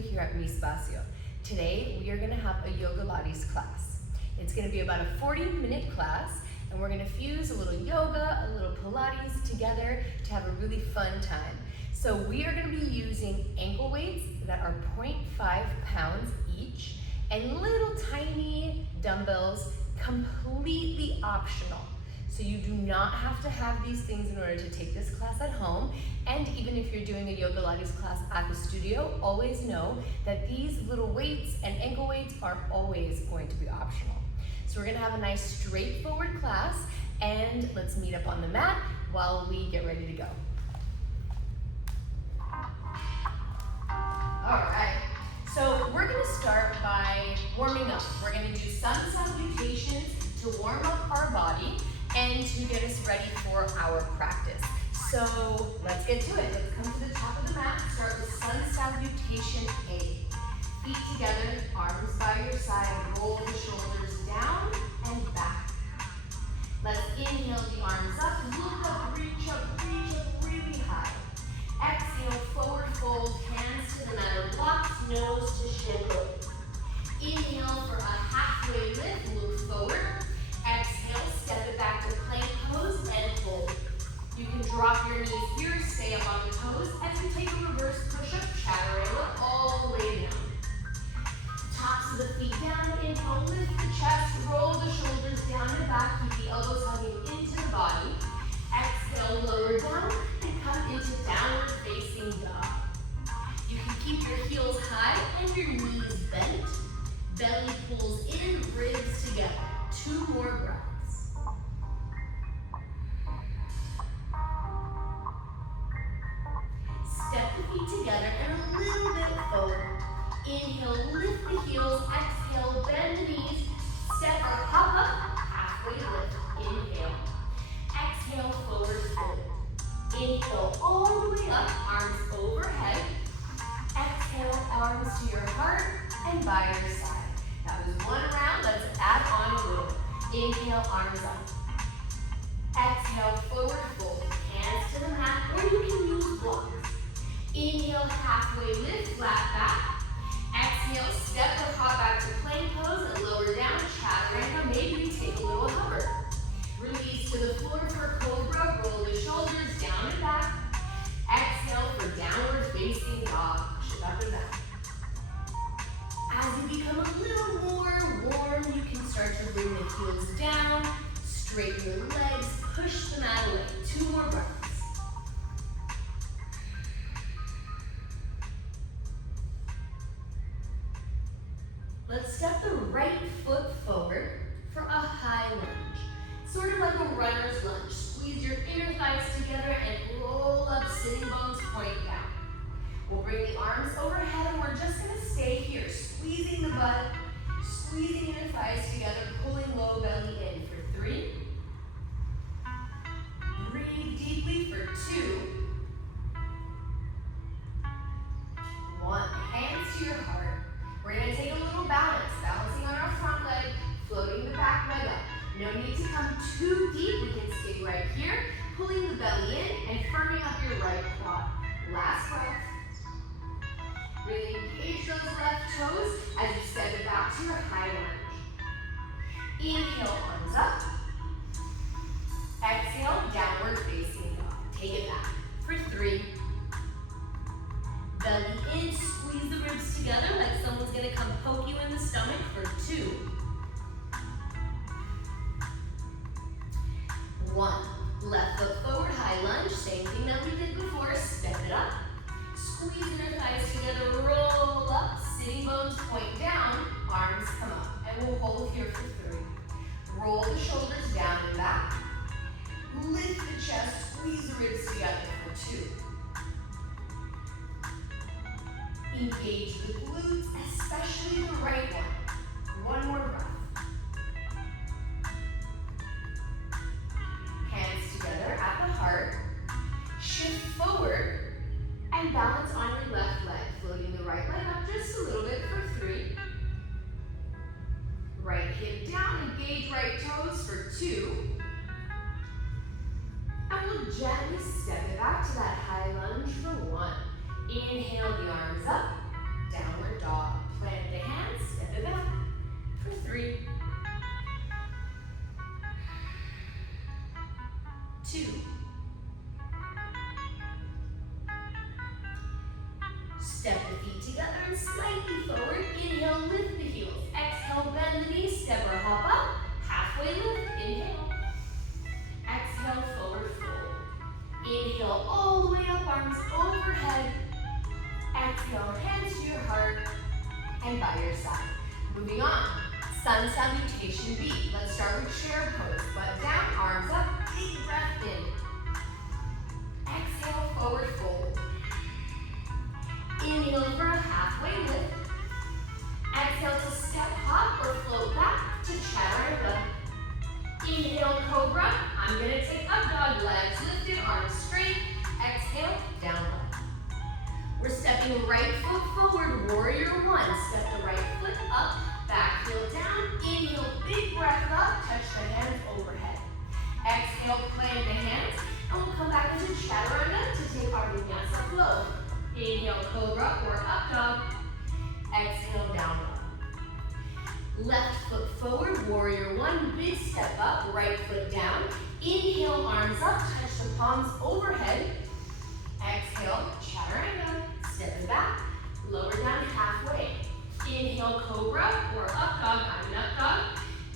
here at Mi Spacio. Today we are going to have a Yogalates class. It's going to be about a 40-minute class, and we're going to fuse a little yoga, a little Pilates together to have a really fun time. So we are going to be using ankle weights that are 0.5 pounds each and little tiny dumbbells, completely optional. So you do not have to have these things in order to take this class at home. And even if you're doing a Yogalates class at the studio, always know that these little weights and ankle weights are always going to be optional. So we're gonna have a nice straightforward class, and let's meet up on the mat while we get ready to go. All right, so we're gonna start by warming up. We're gonna do sun salutations to warm up our body and to get us ready for our practice. So let's get to it. Let's come to the top of the mat. Start with sun salutation A. Feet together, arms by your side, roll the shoulders down and back. Let's inhale the arms up, look up, really high. Exhale, forward fold, hands to the mat or blocks, nose to shin. Inhale for a halfway lift, look forward. Exhale, step it back to plank pose and hold. You can drop your knees here, stay up on the toes as you take a reverse push-up, chaturanga, all the way down. Tops of the feet down, inhale, lift the chest, roll the shoulders down and back, keep the elbows hugging into the body. Exhale, lower down and come into downward facing dog. You can keep your heels high and your knees bent. Belly pulls in, ribs together. 2 more breaths. Step the feet together and a little bit forward. Inhale, lift the heels. Exhale, bend the knees. Step or hop up, halfway lift. Inhale. Exhale, forward fold. Inhale, all the way up, arms overhead. Exhale, arms to your heart and by your side. That was 1 round. Let's add on a little. Inhale, arms up. Exhale, forward fold. Hands to the mat, or you can use blocks. Inhale, halfway lift, flat back. Exhale, step or hop back to plank pose and lower down, chaturanga. Maybe you take a little hover. Release to the floor for cobra. Roll the shoulders down and back. Exhale for downward facing dog. Push it up and back. As you become a little more warm, you can start to bring the heels down, straighten your legs, push the mat away. 2 more breaths. Let's step the right foot forward for a high lunge. Sort of like a runner's lunge. Squeeze your inner thighs together and roll up, sitting bones point down. We'll bring the arms overhead and we're just gonna stay here, squeezing the butt, squeezing your thighs together, pulling low belly in for 3. Breathe deeply for 2. 1, hands to your heart. We're gonna take a little balance, balancing on our front leg, floating the back leg up. No need to come too deep, we can stay right here, pulling the belly in and firming up your right quad. Last breath. Really engage those left toes as you step it back to your high lunge. Inhale, arms up. Exhale, downward facing dog. Take it back for 3. Belly in, squeeze the ribs together like someone's gonna come poke you in the stomach for 2. 1. Left foot forward, high lunge. Same thing that we did before. Step it up. Squeeze your thighs together, roll up, sitting bones point down, arms come up. And we'll hold here for 3. Roll the shoulders down and back. Lift the chest, squeeze the ribs together for 2. Engage the glutes, especially the right one. 1 more breath. Hands together at the heart. Shift forward. And balance on your left leg, floating the right leg up just a little bit for 3. Right hip down, engage right toes for 2. And we'll gently step it back to that high lunge for 1. Inhale the arms up, down turn slightly forward. Inhale, lift the heels. Exhale, bend the knees, step or hop up. Halfway lift, inhale. Exhale, forward fold. Inhale, all the way up, arms overhead. Exhale, hands to your heart and by your side. Moving on, sun salutation B. Let's start with chair pose. Butt down, arms up, big breath in. Exhale, forward fold. Inhale for a halfway lift. Exhale to step, hop, or float back to chaturanga. Inhale, cobra. I'm going to take up dog, legs lifted, arms straight. Exhale, down dog. We're stepping right foot forward, warrior one. Step the right foot up, back heel down. Inhale, big breath up, touch the hands overhead. Exhale, plant the hands, and we'll come back into chaturanga to take our vinyasa flow. Inhale, cobra or up dog. Exhale, down dog. Left foot forward, warrior one, big step up, right foot down. Inhale, arms up, touch the palms overhead. Exhale, chaturanga, step it back, lower down halfway. Inhale, cobra or up dog, I'm an up dog.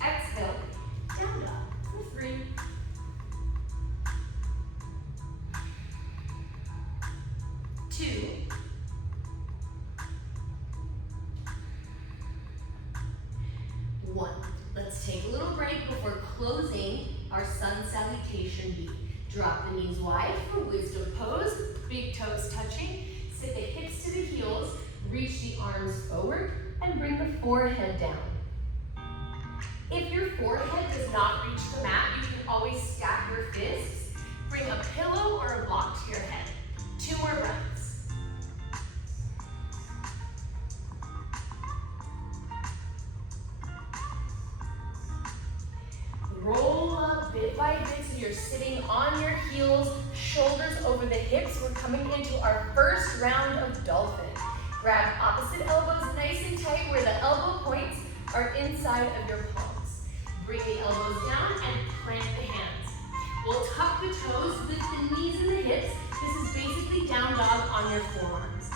Exhale, down dog for 3. 2. 1. Let's take a little break before closing our sun salutation B. Drop the knees wide for wisdom pose, big toes touching. Sit the hips to the heels, reach the arms forward, and bring the forehead down. If your forehead does not reach the mat, you can always stack your fists. Bring a pillow or a block to your head. 2 more breaths. Roll up bit by bit so you're sitting on your heels, shoulders over the hips. We're coming into our first round of dolphin. Grab opposite elbows nice and tight where the elbow points are inside of your palms. Bring the elbows down and plant the hands. We'll tuck the toes, lift the knees and the hips. This is basically down dog on your forearms.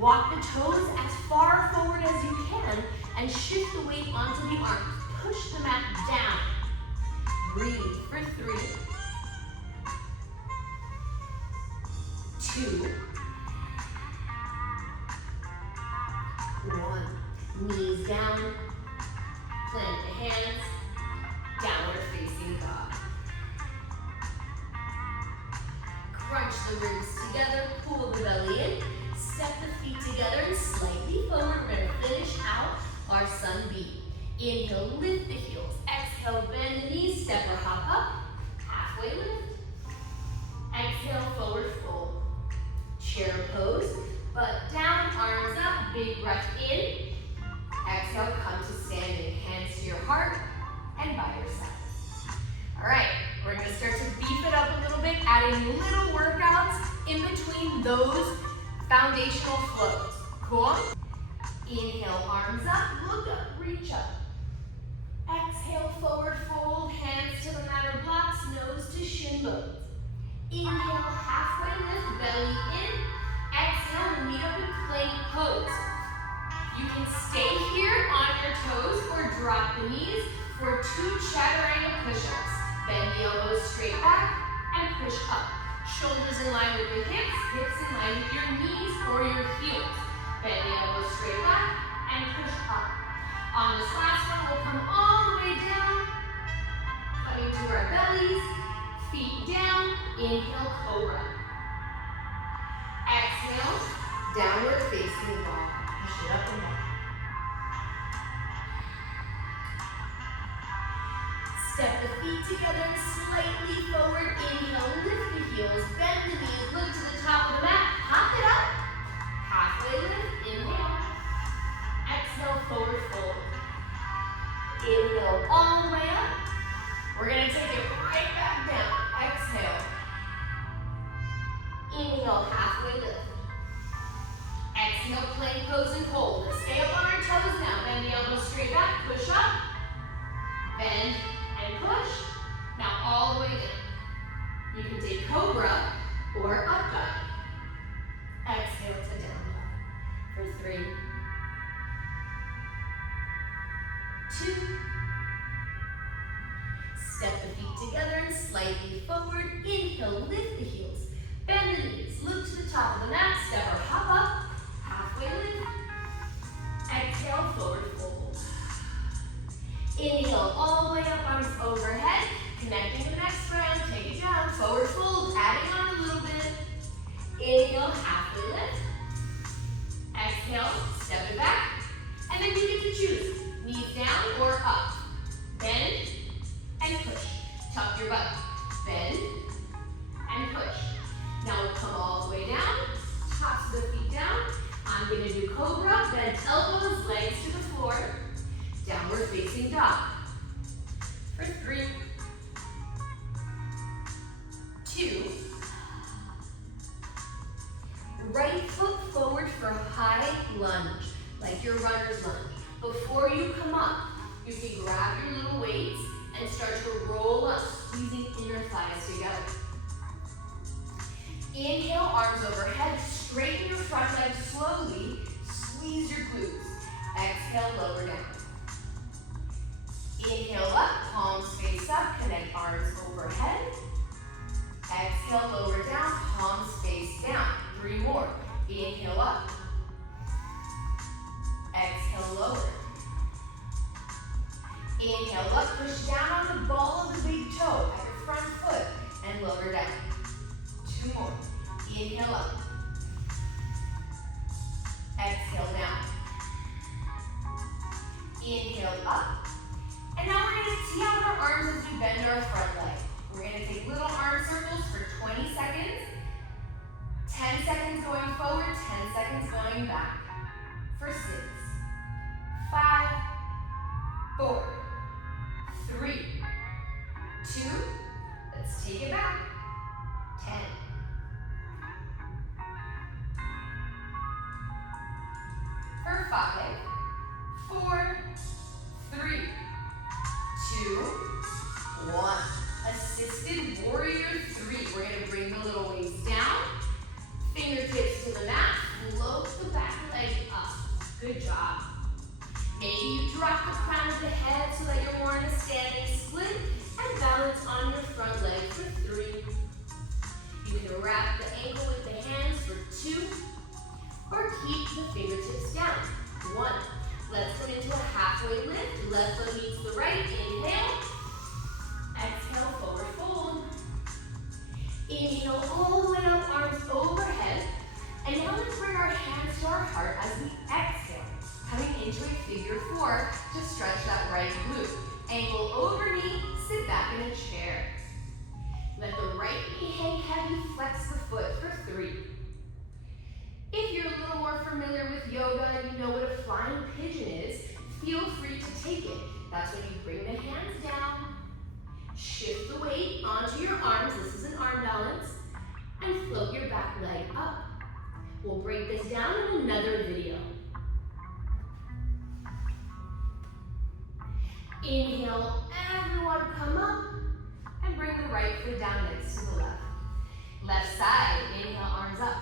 Walk the toes as far forward as you can and shift the weight onto the arms. Push the mat down. Breathe for 3, 2, 1. Knees down, plant the hands, downward facing dog. Crunch the ribs together, pull the belly in, step the feet together and slightly forward. We're going to finish out our sun B. Inhale, lift the heels. Exhale, bend the knees, step or hop up, halfway lift. Exhale, forward fold. Chair pose, butt down, arms up, big breath in. Exhale, come to standing, hands to your heart and by your side. All right, we're gonna start to beef it up a little bit, adding little workouts in between those foundational flows. Cool? Inhale, arms up, look up, reach up. Exhale, forward fold, hands to the mat or blocks, nose to shin bones. Inhale, halfway lift, belly in. Exhale, meet up in plank pose. You can stay here on your toes or drop the knees for 2 chaturanga push-ups. Bend the elbows straight back and push up. Shoulders in line with your hips, hips in line with your knees or your heels. Bend the elbows straight back and push up. On this last one, we'll come all the way down, coming to our bellies, feet down, inhale, cobra. Exhale, downward facing dog. Push it up and down. Step the feet together, slightly forward. Inhale, lift the heels, bend the knees, look to the top of the mat, hop it up. Halfway lift, inhale. Exhale, forward fold. Inhale, all the way up. We're going to take it right back down. Exhale. Inhale, halfway lift. Exhale, plank pose and hold. Let's stay up on our toes now. Bend the elbows straight back, push up. Bend and push. Now all the way down. You can take cobra or up dog. Exhale to down dog for 3, 2. Step the feet together and slightly forward. Inhale, lift the heels. Bend the knees, look to the top of the mat, step or hop up. Halfway lift. Exhale, forward fold. Inhale, all the way up, arms overhead. Connecting the next round, take it down. Forward fold, adding on a little bit. Inhale, halfway lift. Exhale, step it back. And then you get to choose. Knees down or up. Bend and push. Tuck your butt. Bend and push. Now we'll come all the way down. Tops of the feet down. I'm going to do cobra. Bend elbows, legs to the floor. Downward facing dog. For 3, 2. Right foot forward for high lunge, like your runner's lunge. Before you come up, you can grab your little weights and start to roll up, squeezing inner thighs together. Inhale, arms overhead, straighten your front leg slowly, squeeze your glutes. Exhale, lower down. Inhale up, palms face up, connect arms overhead. Exhale, lower down, palms face down. 3 more. Inhale up. Exhale, lower. Inhale up, push down on the ball of the big toe at your front foot and lower down. 2 more. Inhale up. Exhale down. Inhale up. And now we're going to tee out our arms as we bend our front leg. We're going to take little arm circles for 20 seconds. 10 seconds going forward, 10 seconds going back. For 6, 5, 4, 3, 2. Let's take it back. 10. For 5, 4, 3, 2, 1. Assisted warrior 3. We're going to bring the little weights down. Fingertips to the mat. Float the back leg up. Good job. Maybe you drop the crown of the head so that you're more in a standing split and balance on your front leg for 3. You can wrap the ankle with the hands for 2 or keep the fingertips down. 1. Let's come into a halfway lift. Left foot meets the right. Inhale. Exhale, forward fold. Inhale all the way up, arms overhead. And now let's bring our hands to our heart as we exhale, coming into a figure 4 to stretch that right glute. Ankle over knee, sit back in a chair. Let the right knee hang heavy, flex the foot for 3. If you're a little more familiar with yoga and you know what a flying pigeon is, feel free to take it. That's when you bring the hands down, shift the weight onto your arms, this is an arm balance, and float your back leg up. We'll break this down in another video. Inhale, everyone come up, and bring the right foot down next to the left. Left side, inhale, arms up.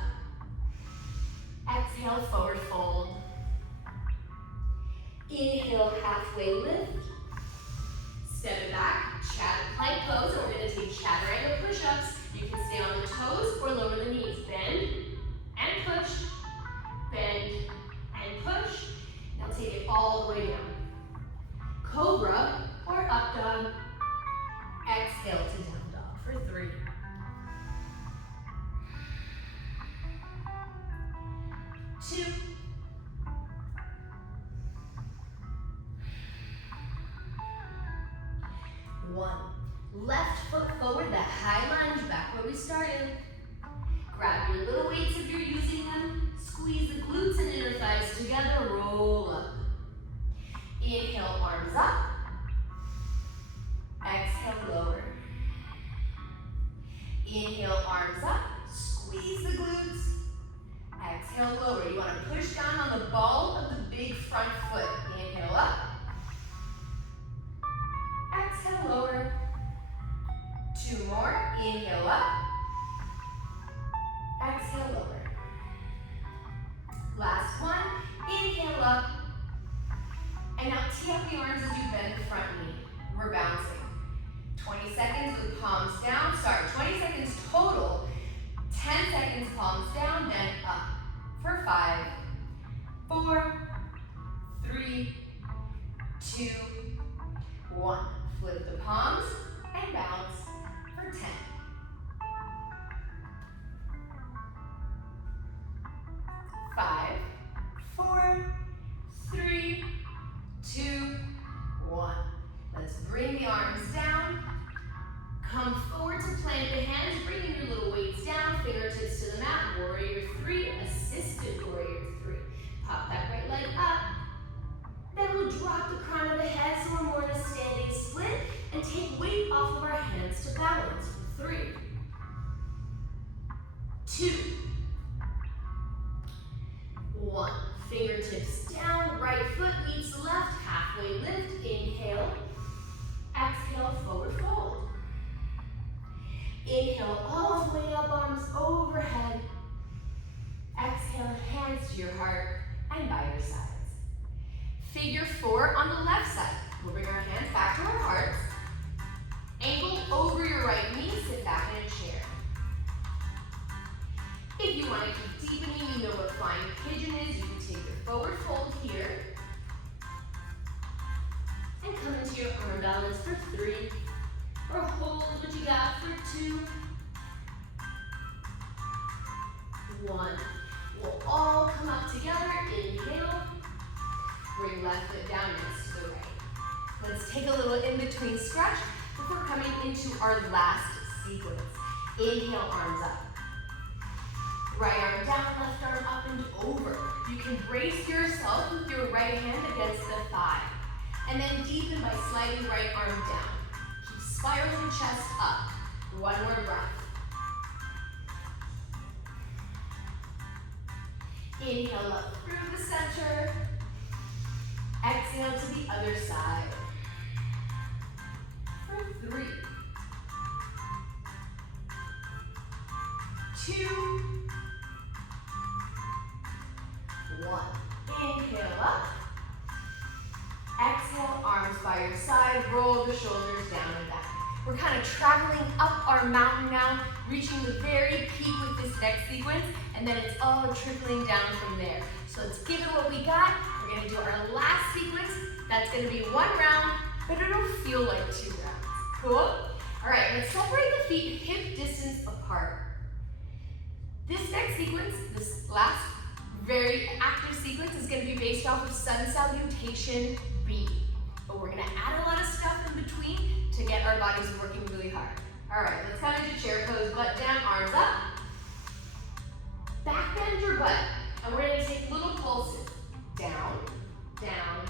Exhale, forward fold. Inhale, halfway lift. Step it back, plank pose, and we're going to take chaturanga push-ups. You can stay on the toes or lower the knees. Bend and push, bend and push. Now take it all the way down. Cobra or up dog. Exhale to down dog for 3. 2. 1. Left foot forward, that high lunge, back where we started. Grab your little weights if you're using them. Squeeze the glutes and inner thighs together, roll up. Inhale, arms up. Exhale, lower. Inhale, arms up. Squeeze the glutes. Exhale, lower. You want to push down on the ball of the big front foot. Inhale up. Exhale, lower. 2 more. Inhale up. Exhale, lower. Last one. Inhale up. And now tee up the arms as you bend the front knee. We're bouncing. 20 seconds with palms down. Sorry, 20 seconds total. 10 seconds palms down, then up. For 5, 4, 3, 2, 1. Flip the palms and bounce for 10. 5, 4, 3, 2, 1. Let's bring the arms down. Come forward to plant the hands, bringing your little weights down, fingertips to the mat. Warrior 3, assisted warrior 3. Pop that right leg up. Then we'll drop the crown of the head so we're more in a standing split and take weight off of our hands to balance. 3, 2, 1. Fingertips down, right foot meets left, halfway lift. Inhale, exhale, forward fold. Inhale, all the way up, arms overhead. Exhale, hands to your heart and by your sides. Figure 4 on the left side. We'll bring our hands back to our hearts. Ankle over your right knee, sit back in a chair. If you want to keep deepening, you know what flying pigeon is. You can take your forward fold here. And come into your arm balance for 3. Or hold what you got for 2. 1. We'll all come up together. Inhale. Bring left foot down next to the right. Let's take a little in-between stretch before coming into our last sequence. Inhale, arms up. Right arm down, left arm up and over. You can brace yourself with your right hand against the thigh. And then deepen by sliding right arm down. Keep spiraling chest up. 1 more breath. Inhale up through the center. Exhale to the other side. For 3, 2, 1. Inhale up. Exhale, arms by your side. Roll the shoulders down and back. We're kind of traveling up our mountain now, reaching the very peak with this next sequence, and then it's all trickling down from there. So let's give it what we got. We're going to do our last sequence. That's going to be 1 round, but it'll feel like 2 rounds. Cool? All right, let's separate the feet hip distance apart. This next sequence, this last very active sequence, is going to be based off of sun salutation B. But we're going to add a lot of stuff in between to get our bodies working really hard. All right, let's come into chair pose, butt down, arms up. Back bend your butt, and we're going to take little pulses. Down, down,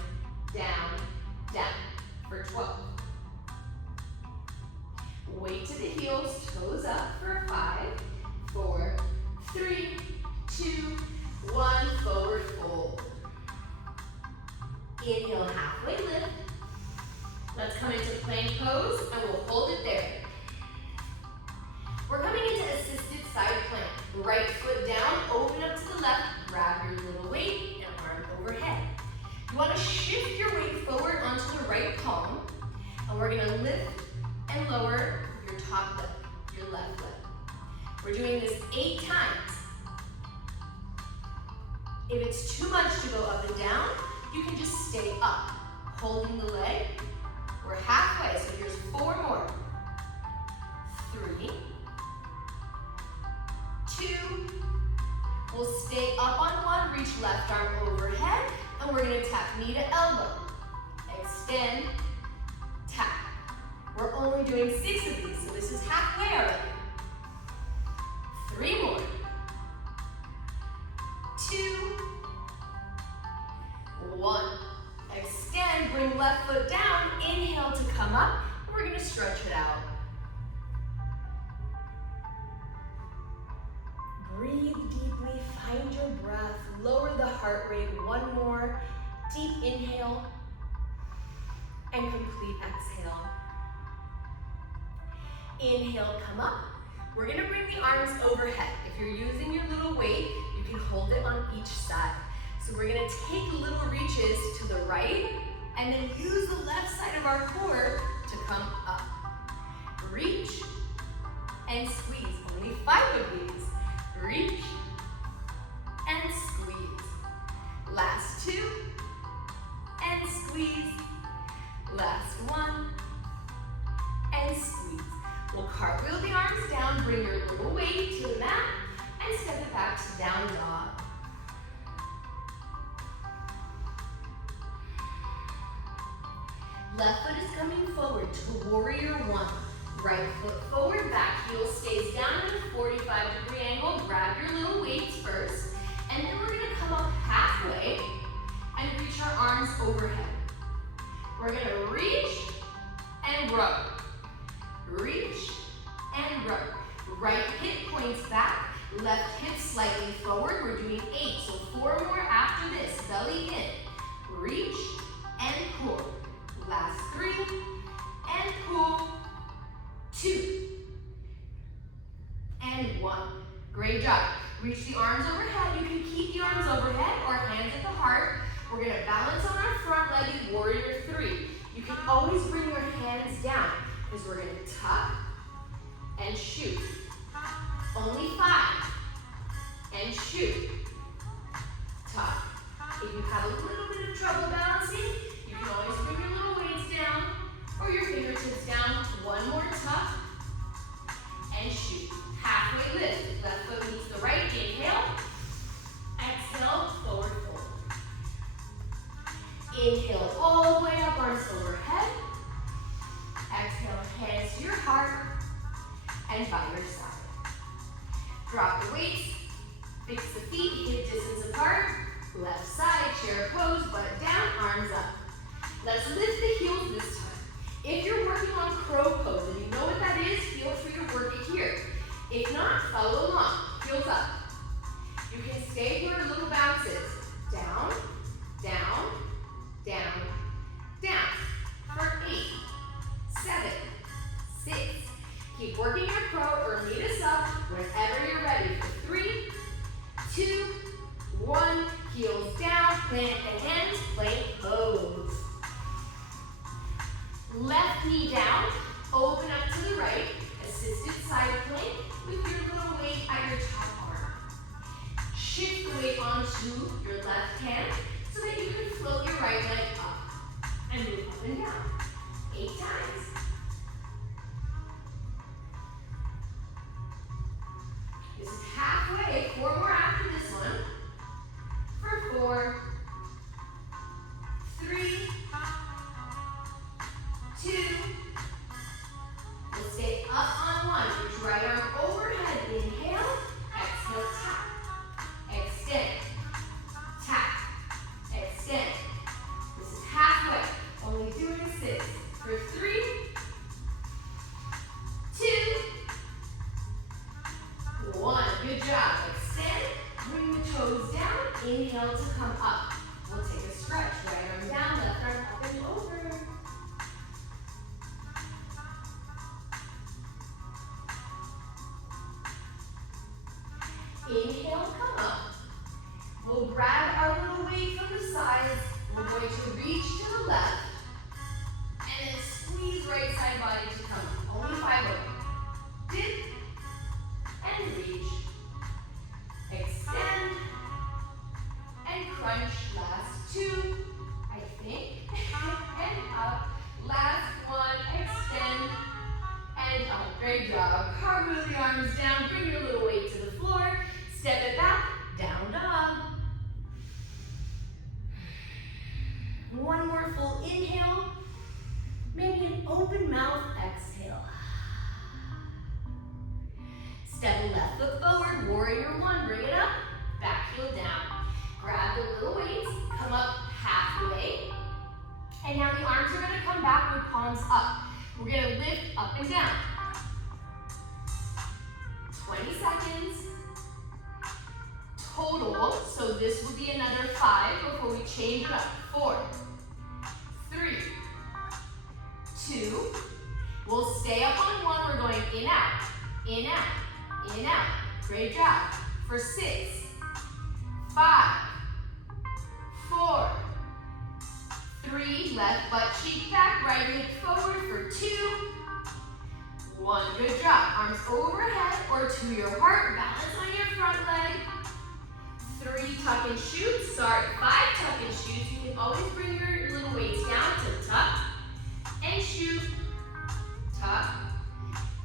down, down for 12. Weight to the heels, toes up for 5, 4, 3, 2, 1. Forward fold. Inhale, halfway lift. Let's come into plank pose, and we'll hold it there. We're coming into assisted side plank. Right foot down, open up to the left, grab your little weight, and arm overhead. You want to shift your weight forward onto the right palm, and we're going to lift and lower your top leg, your left leg. We're doing this 8 times. If it's too much to go up and down, you can just stay up, holding the leg. We're halfway, so here's 4 more. 3, 2, we'll stay up on 1, reach left arm overhead, and we're gonna tap knee to elbow. Extend, tap. We're only doing 6 of these, so this is halfway already. 3 more. 2, 1. Extend, bring left foot down, inhale to come up, and we're gonna stretch it out. Breathe deeply, find your breath, lower the heart rate. 1 more, deep inhale, and complete exhale. Inhale, come up. We're gonna bring the arms overhead. If you're using your little weight, you can hold it on each side. So we're gonna take little reaches to the right And then use the left side of our core to come up. Reach and squeeze. Only 5 of these. Reach and squeeze. Last 2 and squeeze. Last 1 and squeeze. We'll cartwheel the arms down, bring your little weight to the mat, and step it back to down dog. Left foot is coming forward to warrior 1. Right foot forward, back heel stays down at a 45-degree angle. Grab your little weights first, and then we're gonna come up halfway and reach our arms overhead. We're gonna reach and row. Reach and row. Right hip points back, left hip slightly forward. We're doing 8, so 4 more after this. Belly in. Reach and pull. Last 3 and pull. 2 and 1. Great job. Reach the arms overhead. You can keep the arms overhead or hands at the heart. We're going to balance on our front-legged warrior 3. You can always bring your hands down because we're going to tuck and shoot. Only 5 and shoot. Tuck. If you have a little bit of trouble balancing, you can always bring your little weights down or your fingertips down. 1 more tuck and shoot. Halfway lift. Left foot meets the right. Inhale. Exhale. Forward fold. Inhale all the way up, arms overhead. Exhale, hands to your heart and by your side. Drop the weights. Fix the feet. Hip distance apart. Left side, chair pose, butt down, arms up. Let's lift the heels this time. If you're working on crow pose and you know what that is, feel free to work it here. If not, follow along. Heels up. You can stay here in little bounces. Down, down, down, down. For 8, 7, 6. Keep working your crow or meet us up whenever you're ready. For 3, 2, 1. Heels down, plant the hands, plank pose. Left knee down, open up to the right, assisted side plank with your little weight at your top arm. Shift the weight onto your left hand so that you can float your right leg up and move up and down. 8 times. This is halfway, 4 more after this one. For 4, 3, 2, we'll stay up on 1. Reach right arm overhead. Inhale, exhale, tap, extend, tap, extend. This is halfway, only doing 6. For 3, 2, 1. Good job. Extend, bring the toes down. Inhale to come up. We'll take a stretch. Right arm down, left arm up and over. Inhale, come up. We'll grab our little weight from the sides. We're going to reach to the left. And then squeeze right side body to come up. Only 5 of them. Dip and reach. Extend. And crunch. Last 2, I think. And up. Last 1. Extend. And up. Great job. Cartwheel the arms down. Bring your little weight to the floor. Step it back. Down dog. 1 more full inhale. Maybe an open mouth exhale. Step left foot forward. Warrior 1. Bring it up. Back heel down. Grab the little weights, come up halfway, and now the arms are going to come back with palms up. We're going to lift up and down. 20 seconds total, so this will be another 5 before we change it up. 4, 3, 2, we'll stay up on 1, we're going in, out, in, out, in, out. Great job. For 6, 5, 4, 3, left butt cheek back, right hip forward for 2. 1, good job. Arms overhead or to your heart, balance on your front leg. 3, tuck and shoot. Sorry, 5, tuck and shoot. You can always bring your little weights down to tuck and shoot, tuck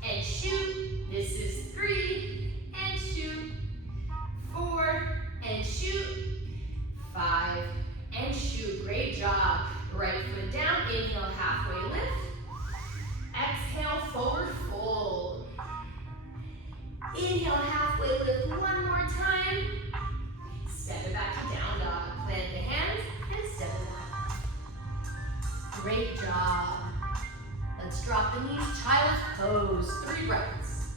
and shoot. This is 3 and shoot, 4 and shoot, 5 and shoot. Great job. Right foot down, inhale, halfway lift. Exhale, forward fold. Inhale, halfway lift one more time. Step it back to down dog. Plant the hands and step it back. Great job. Let's drop the knees, child's pose. 3 breaths.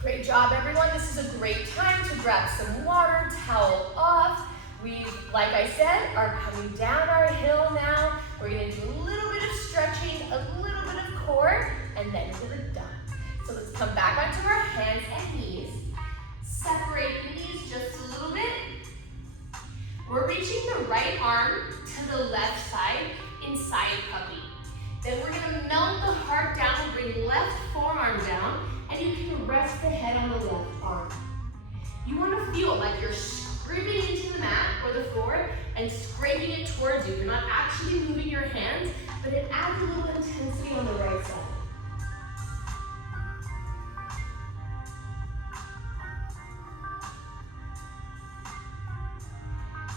Great job, everyone. This is a great time to grab some water, towel off. We, like I said, are coming down our hill now. We're gonna do a little bit of stretching, a little bit of core, and then we're done. So let's come back onto our hands and knees. Separate the knees just a little bit. We're reaching the right arm to the left side in side puppy. Then we're gonna melt the heart down and bring left forearm down, and you can rest the head on the left arm. You wanna feel like you're scraping into the mat or the floor and scraping it towards you. You're not actually moving your hands, but it adds a little intensity on the right side.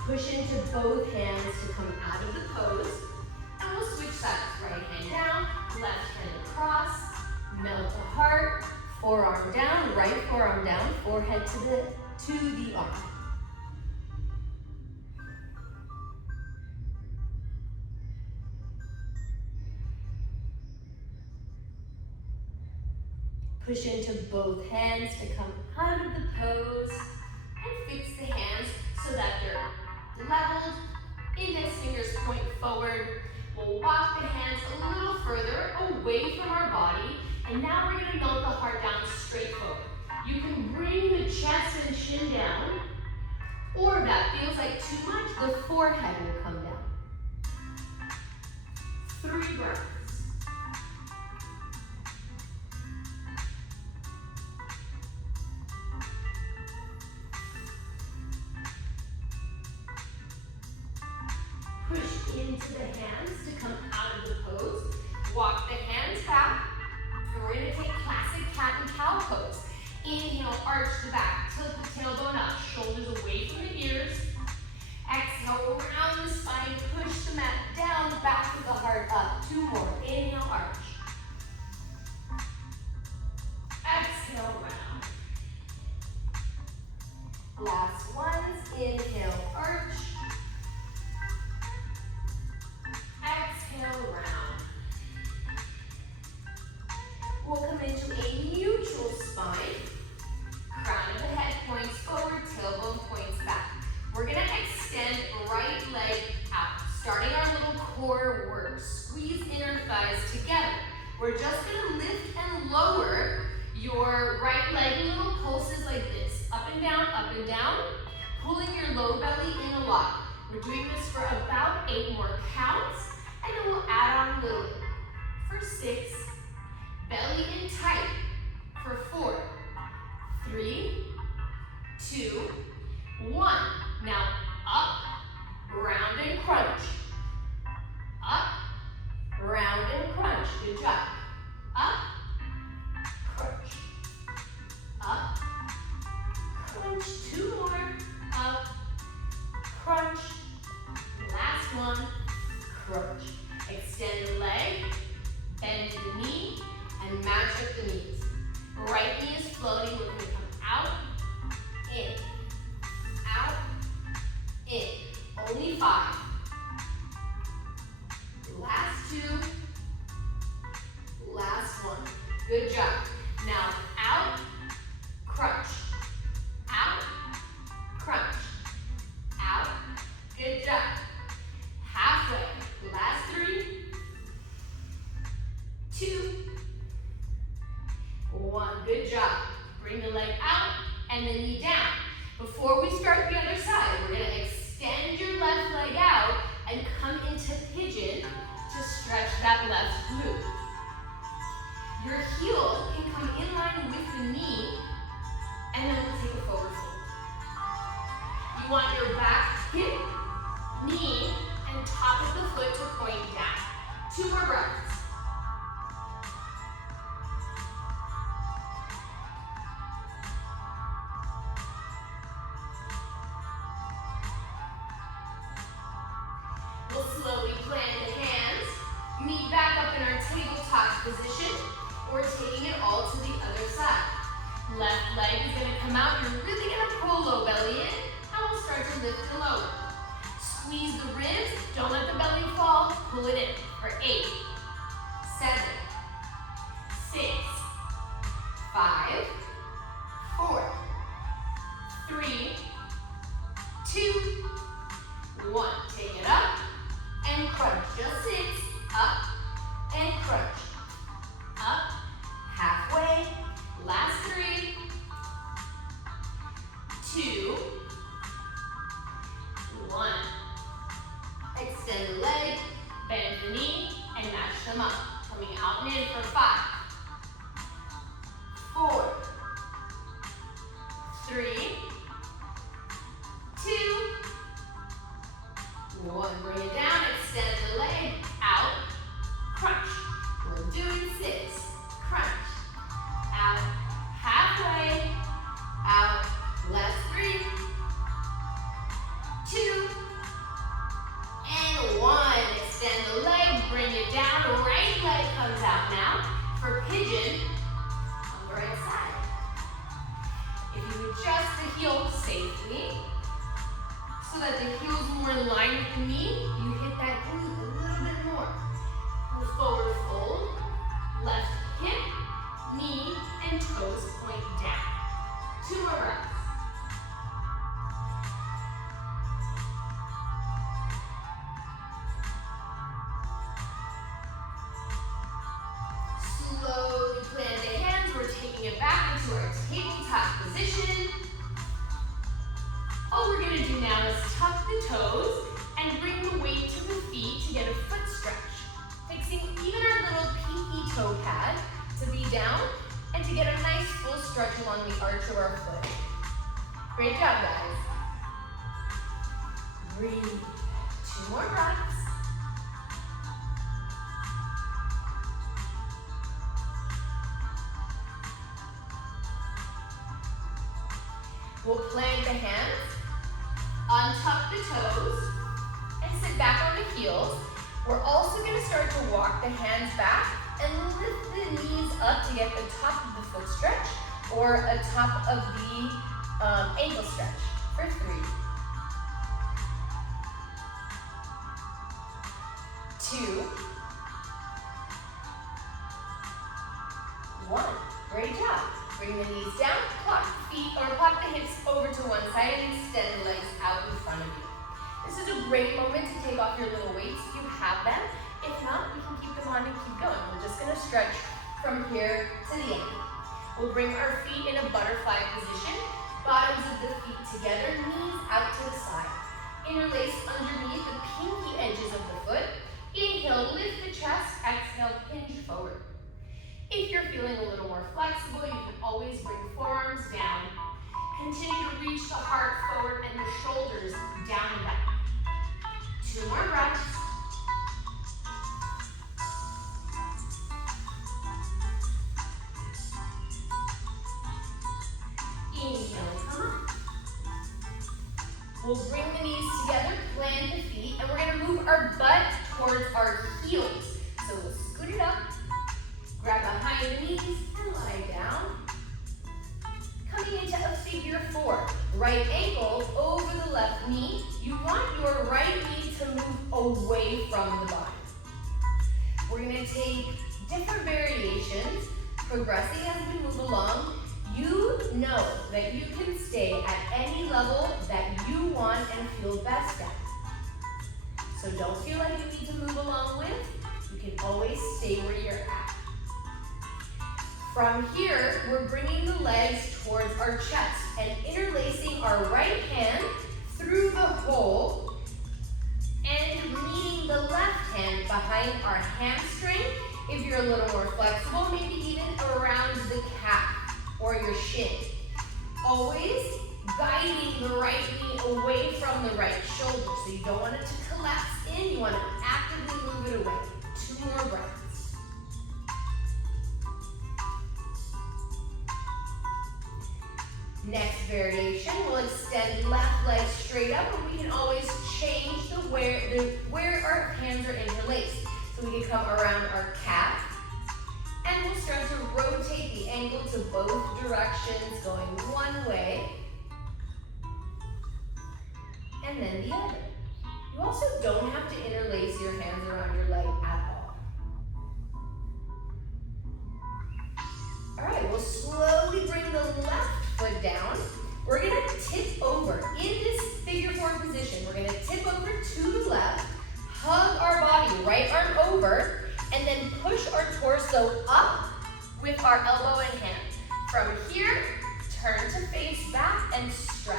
Push into both hands to come out of the pose. And we'll switch sides. Right hand down, left hand across. Melt the heart, forearm down, right forearm down, forehead to the arm. Push into both hands to come out of the pose and fix the hands so that they're leveled. Index fingers point forward. We'll walk the hands a little further away from our body, and now we're going to melt the heart down straight forward. You can bring the chest and chin down, or if that feels like too much, the forehead will come down. 3 breaths. Push into the hands to come out of the pose. Walk the hands back. And we're going to take classic cat and cow pose. Inhale, arch the back, tilt the tailbone up, shoulders away from the ears. Exhale, round the spine, push the mat down, back of the heart up. 2 more. Inhale, arch. Exhale, round. Last ones. Inhale, arch. Exhale, round. We'll come into a neutral spine. Crown of the head points forward, tailbone points back. We're gonna extend right leg out, starting our little core work. Squeeze inner thighs together. We're just gonna lift and lower your right leg, little pulses like this. Up and down, pulling your low belly in a lot. We're doing this for about 8 more counts. And then we'll add on a little bit. For 6, belly in tight. For 4, 3, 2, 1. Now up, round and crunch. Up, round and crunch. Good job. Up, crunch. Up, crunch. 2 more. Up, crunch. Last one. Crunch. Extend the leg, bend the knee, and match up the knees. Right knee is floating. We're going to come out, in, out, in. Only 5. Last 2. Last 1. Good job. Now out, crunch. Out, crunch. Out. Good job. Halfway. Last 3, 2, 1. Good job. Bring the leg out and the knee down. Before we start the other side, we're going to extend You want your back hip, knee, and top of the foot to point down. 2 more breaths. We'll slowly plant the hands, meet back up in our tabletop position. We're taking it all to the other side. Left leg is going to come out. You're really going to pull low belly in, and we'll start to lift the lower. Squeeze the ribs. Don't let the belly fall. Pull it in for 8, 7, 6, 5, 4, 3, 2, 1. Take it up and crunch. Just 6. Up and crunch. Up. Halfway. Last 3, 2, 1. Extend the leg, bend the knee, and match them up. Coming out and in for 5, 4, 3, 2, 1. Bring it down, extend the leg, out, crunch. We're doing 6, crunch. Out, halfway, out, last 3, 2, and 1. Extend the leg, bring it down, right leg comes out now for pigeon on the right side. If you adjust the heel safely, so that the heel's more in line with the knee, you hit that glute a little bit more. Pull forward fold, left hip, knee, and toes point down. 2 more breaths. Slowly plant the hands. We're taking it back into our tabletop position. All we're going to do now is tuck the toes and bring the weight to the feet to get a foot stretch. Fixing even our little pinky toe pad to be down and to get a nice full stretch along the arch of our foot. Great job, guys. Breathe. 2 more breaths. We'll plant the hands, untuck the toes, and sit back on the heels. We're also going to start to walk the hands back and lift the knees up to get the top of the foot stretch or a top of the ankle stretch for 3, 2, 1. Great job. Bring the knees down, pluck the hips over to one side and extend the legs out in front of you. This is a great moment to take off your little weights if you have them. If not, we can keep them on and keep going. We're just going to stretch from here to the end. We'll bring our feet in a butterfly position, bottoms of the feet together, knees out to the side. Interlace underneath the pinky edges of the foot. Inhale, lift the chest. Exhale, hinge forward. If you're feeling a little more flexible, you can always bring forearms down. Continue to reach the heart forward and the shoulders down and back. 2 more breaths. Inhale, come up. We'll bring the knees together, plant the feet, and we're going to move our butt towards our heels. So we'll scoot it up. Grab behind the knees and lie down. Coming into a figure 4. Right ankle over the left knee. You want your right knee to move away from the body. We're going to take different variations, progressing as we move along. You know that you can stay at any level that you want and feel best at. So don't feel like you need to move along with. You can always stay where you're at. From here, we're bringing the legs towards our chest and interlacing our right hand through the hole and meeting the left hand behind our hamstring. If you're a little more flexible, maybe even around the calf or your shin. Always guiding the right knee away away from the right shoulder. So you don't want it to collapse in, you want to actively move it away. 2 more breaths. Next variation, we'll extend left leg straight up, and we can always change where our hands are interlaced. So we can come around our calf, and we'll start to rotate the ankle to both directions, going one way, and then the other. You also don't have to interlace your hands around your leg at all. All right, we'll slowly bring the left foot down. We're gonna tip over in this figure 4 position. We're gonna tip over to the left, hug our body, right arm over, and then push our torso up with our elbow and hand. From here, turn to face back and stretch.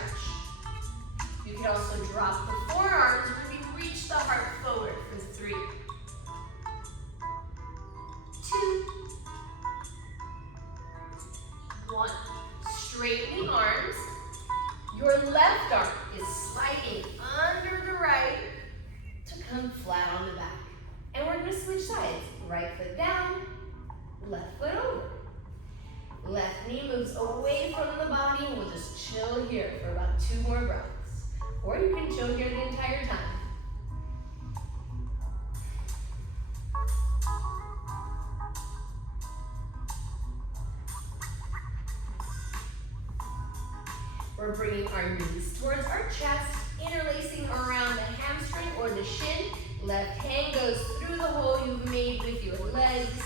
You can also drop the forearms when we reach the heart forward for 3, 2, 1. Straighten the arms. Your left arm is sliding under the right to come flat on the back. And we're gonna switch sides. Right foot down, left foot over. Left knee moves away from the body, and we'll just chill here for about 2 more breaths. Or you can chill here the entire time. We're bringing our knees towards our chest, interlacing around the hamstring or the shin. Left hand goes through the hole you've made with your legs.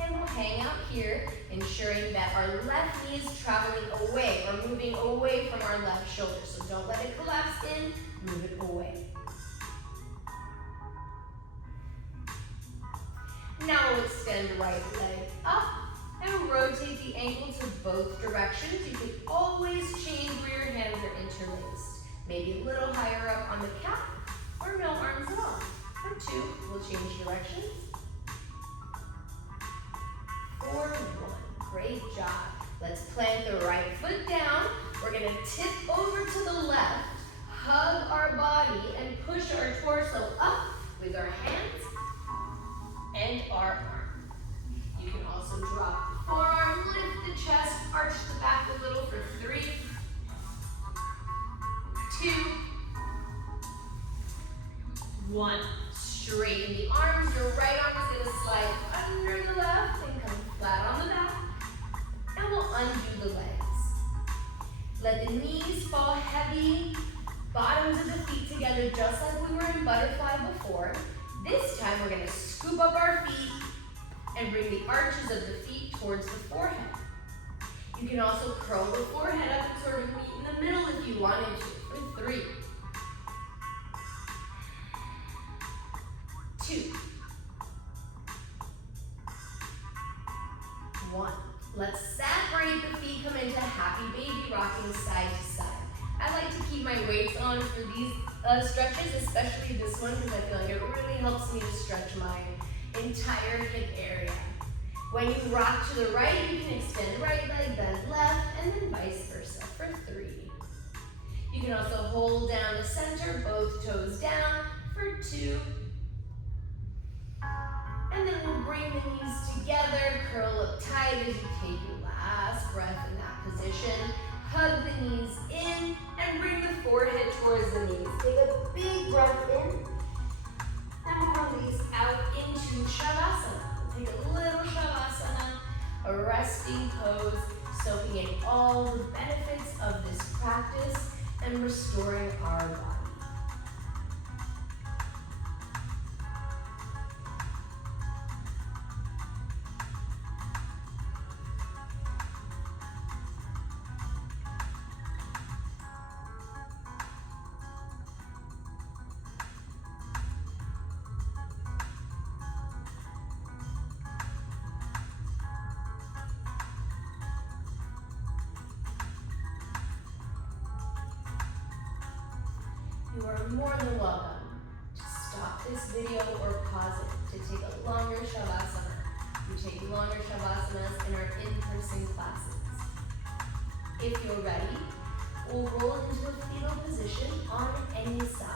And we'll hang out here, ensuring that our left knee is traveling away or moving away from our left shoulder. So don't let it collapse in, move it away. Now we'll extend right leg up and rotate the ankle to both directions. You can always change where your hands are interlaced. Maybe a little higher up on the calf, or no arms at all. For 2, we'll change directions. 4, 1. Great job. Let's plant the right foot down. We're gonna tip over to the left, hug our body, and push our torso up with our hands and our arm. You can also drop the forearm, lift the chest, arch the back a little for 3, 2, 1. Straighten the arms. Your right arm is going to slide under the left and come flat on the back. And we'll undo the legs. Let the knees fall heavy, bottoms of the feet together just like we were in butterfly before. This time we're going to scoop up our feet and bring the arches of the feet towards the forehead. You can also curl the forehead up and sort of meet in the middle if you wanted to. For 3, 2, 1. Let's separate the feet, come into happy baby, rocking side to side. I like to keep my weights on for these stretches, especially this one, because I feel like it really helps me to stretch my entire hip area. When you rock to the right, you can extend right leg, bend left, and then vice versa for 3. You can also hold down the center, both toes down for 2. And then we'll bring the knees together, curl up tight as you take your last breath in that position. Hug the knees in and bring the forehead towards the knees. Take a big breath in and release out into Shavasana. We'll take a little Shavasana, a resting pose, soaking in all the benefits of this practice and restoring our body. You are more than welcome to stop this video or pause it to take a longer Shavasana. We take longer Shavasanas in our in-person classes. If you're ready, We'll roll into a fetal position on any side.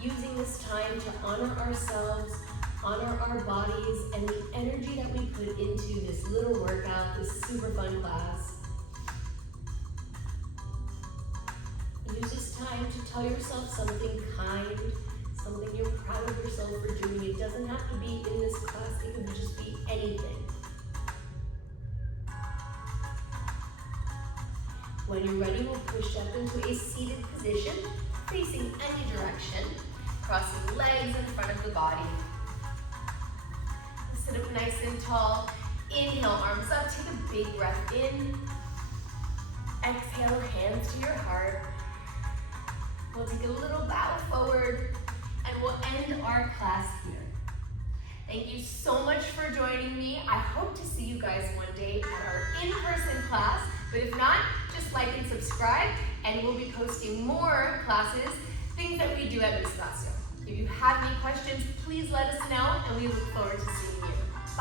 Using this time to honor ourselves, honor our bodies, and the energy that we put into this little workout, this super fun class. Use this time to tell yourself something kind, something you're proud of yourself for doing. It doesn't have to be in this class, it could just be anything. When you're ready, we'll push up into a seated position, facing any direction, crossing legs in front of the body. Sit up nice and tall. Inhale, arms up, take a big breath in. Exhale, hands to your heart. We'll take a little bow forward, and we'll end our class here. Thank you so much for joining me. I hope to see you guys one day at our in-person class, but if not, just like and subscribe, and we'll be posting more classes, things that we do at Miss Espacio. If you have any questions, please let us know, and we look forward to seeing you.